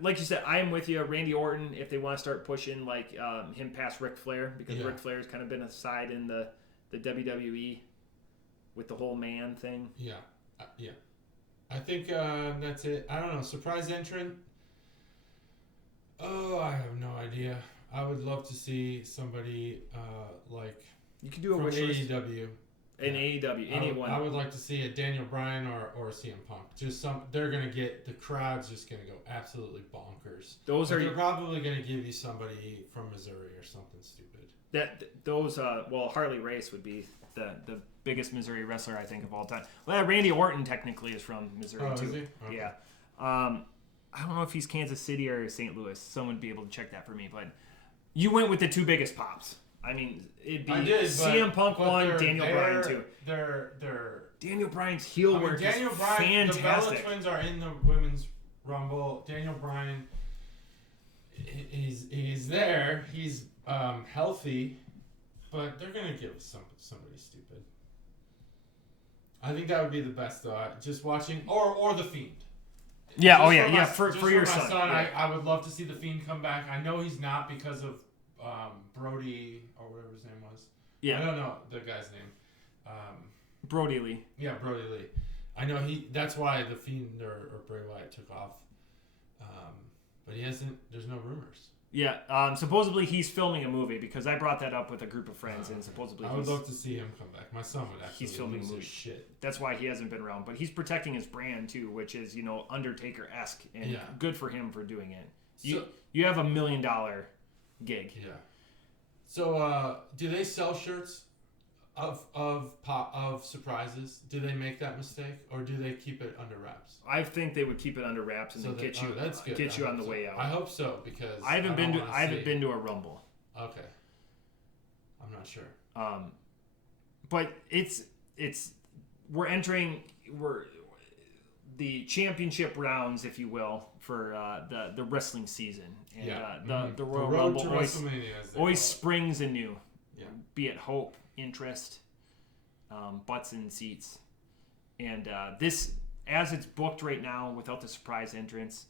like you said, I am with you. Randy Orton, if they want to start pushing like him past Ric Flair, because Ric Flair's kind of been aside in the WWE with the whole man thing. Yeah. I think that's it. I don't know. Surprise entrant? Oh, I have no idea. I would love to see somebody like you could do a from wish list. AEW. In AEW, anyone. I would like to see a Daniel Bryan or a CM Punk. Just they're gonna get the crowd's just gonna go absolutely bonkers. They're probably gonna give you somebody from Missouri or something stupid. Harley Race would be the biggest Missouri wrestler I think of all time. Well, Randy Orton technically is from Missouri too. Is he? Okay. Yeah. I don't know if he's Kansas City or St. Louis. Someone would be able to check that for me. But you went with the two biggest pops. I mean, it'd be CM Punk one, Daniel Bryan two. Daniel Bryan's heel work is fantastic. The Bella Twins are in the Women's Rumble. Daniel Bryan, he's there. He's healthy, but they're gonna give somebody stupid. I think that would be the best though. Just watching or the Fiend. Yeah, for your son. Yeah. I would love to see the Fiend come back. I know he's not because of Brody or whatever his name was. Yeah. I don't know the guy's name. Brody Lee. Yeah, Brody Lee. I know that's why the Fiend or Bray Wyatt took off. But he hasn't. There's no rumors. Yeah. Supposedly he's filming a movie because I brought that up with a group of friends, and supposedly I would love to see him come back. My son would actually. He's filming a movie. Shit. That's why he hasn't been around, but he's protecting his brand too, which is Undertaker-esque, and good for him for doing it. You have $1 million gig. Yeah. So, do they sell shirts of surprises? Do they make that mistake, or do they keep it under wraps? I think they would keep it under wraps and then get you on the way out. I hope so because I haven't been to a Rumble. Okay. I'm not sure. But we're entering the championship rounds, if you will, for the wrestling season, and the Royal Rumble always springs anew. Yeah. Be it hope, interest, butts in seats, and this, as it's booked right now, without the surprise entrance,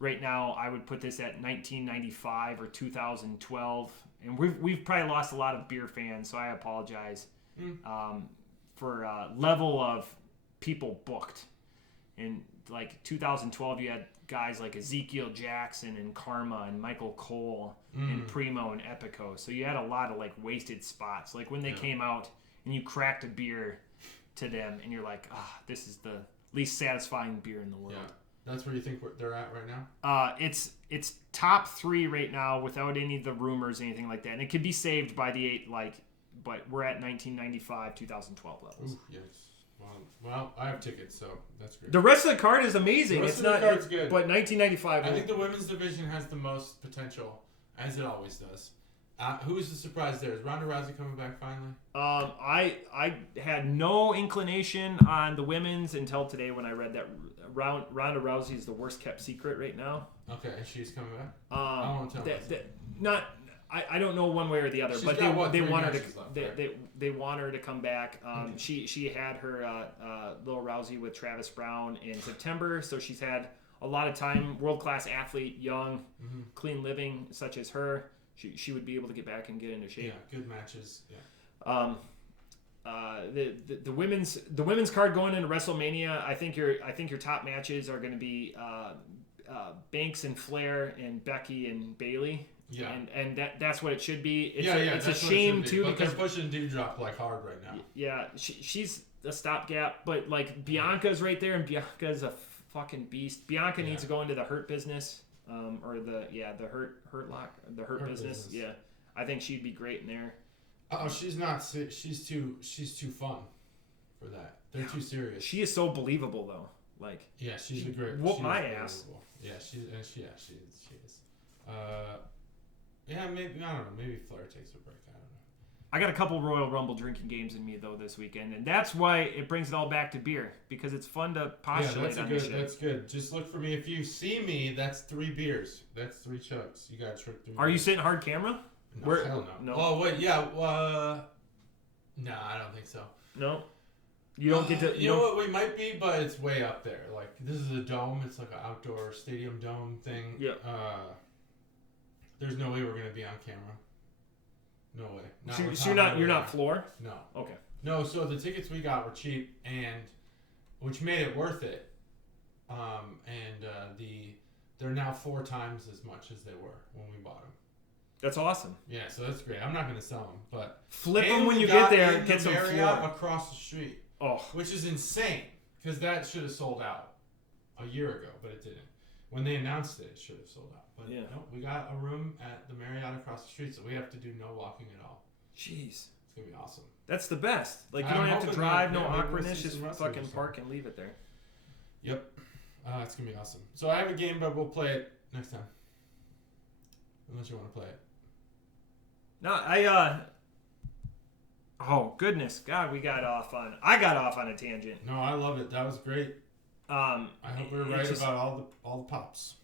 right now I would put this at 1995 or 2012, and we've probably lost a lot of beer fans, so I apologize for level of people booked. In like 2012, you had guys like Ezekiel Jackson and Karma and Michael Cole and Primo and Epico. So you had a lot of like wasted spots. Like when they came out and you cracked a beer to them and you're like, this is the least satisfying beer in the world. Yeah. That's where you think they're at right now? It's top 3 right now without any of the rumors, anything like that. And it could be saved by the 8, but we're at 1995, 2012 levels. Ooh, yes. Well, I have tickets, so that's great. The rest of the card is amazing. The card's good. But 1995. I think the women's division has the most potential, as it always does. Who's the surprise there? Is Ronda Rousey coming back finally? I had no inclination on the women's until today when I read that Ronda Rousey is the worst kept secret right now. Okay, and she's coming back. I don't want to tell I don't know one way or the other, she's but they want her to they want her to come back. Okay. She had her Lil Rousey with Travis Brown in September, so she's had a lot of time. World class athlete, young, clean living, such as her. She would be able to get back and get into shape. Yeah, good matches. Yeah. The women's card going into WrestleMania, I think your top matches are going to be Banks and Flair and Becky and Bayley. Yeah, and that's what it should be. It's a shame too because they're pushing Dewdrop like hard right now. Yeah, she's a stopgap, but like Bianca's right there, and Bianca's a fucking beast. Bianca needs to go into the hurt business, or the hurt business. Yeah, I think she'd be great in there. Oh, she's not. She's too fun for that. They're too serious. She is so believable though. Like, yeah, she's a great. Whoop my ass. Yeah, she is. Yeah, maybe I don't know. Maybe Flair takes a break. I don't know. I got a couple Royal Rumble drinking games in me though this weekend, and that's why it brings it all back to beer because it's fun to postulate on this shit. That's good. Just look for me. If you see me, that's 3 beers. That's 3 chugs. You gotta trick 3. Are you sitting hard camera? No, hell no. Oh wait, yeah. No, I don't think so. No. You don't get to. You know what? We might be, but it's way up there. Like this is a dome. It's like an outdoor stadium dome thing. Yeah. There's no way we're gonna be on camera. No way. So you're not floor? No. Okay. No. So the tickets we got were cheap, and which made it worth it. They're now 4 times as much as they were when we bought them. That's awesome. Yeah, so that's great. I'm not gonna sell them, but flip them when you get there. Get some Marriott across the street. Oh, which is insane because that should have sold out a year ago, but it didn't. When they announced it, it should have sold out. But no, we got a room at the Marriott across the street, so we have to do no walking at all. Jeez, it's gonna be awesome. That's the best. Like you don't have to drive, no awkwardness, just fucking park and leave it there. Yep, it's gonna be awesome. So I have a game, but we'll play it next time, unless you want to play it. No, oh goodness, God, I got off on a tangent. No, I love it. That was great. I hope we were right about all the pops.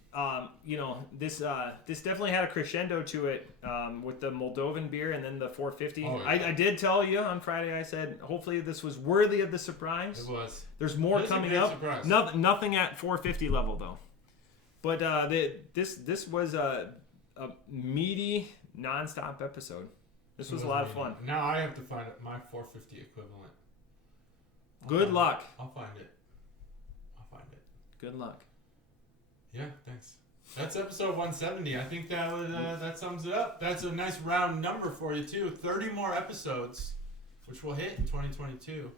This definitely had a crescendo to it with the Moldovan beer and then the 450. Oh, yeah. I did tell you on Friday. I said hopefully this was worthy of the surprise. It was. There's more coming up. Nothing at 450 level though. But this was a meaty, nonstop episode. This was a lot of fun. Now I have to find my 450 equivalent. Good luck. I'll find it. Good luck. Yeah, thanks. That's episode 170. I think that sums it up. That's a nice round number for you too. 30 more episodes, which we'll hit in 2022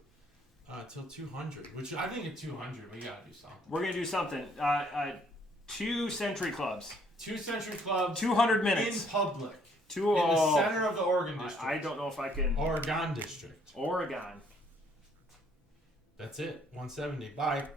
till 200. Which I think at 200 we gotta do something. We're gonna do something. 2 Century Clubs. 2 Century Clubs. 200 minutes in public. In the center of the Oregon district. I don't know if I can. Oregon district. Oregon. That's it. 170. Bye.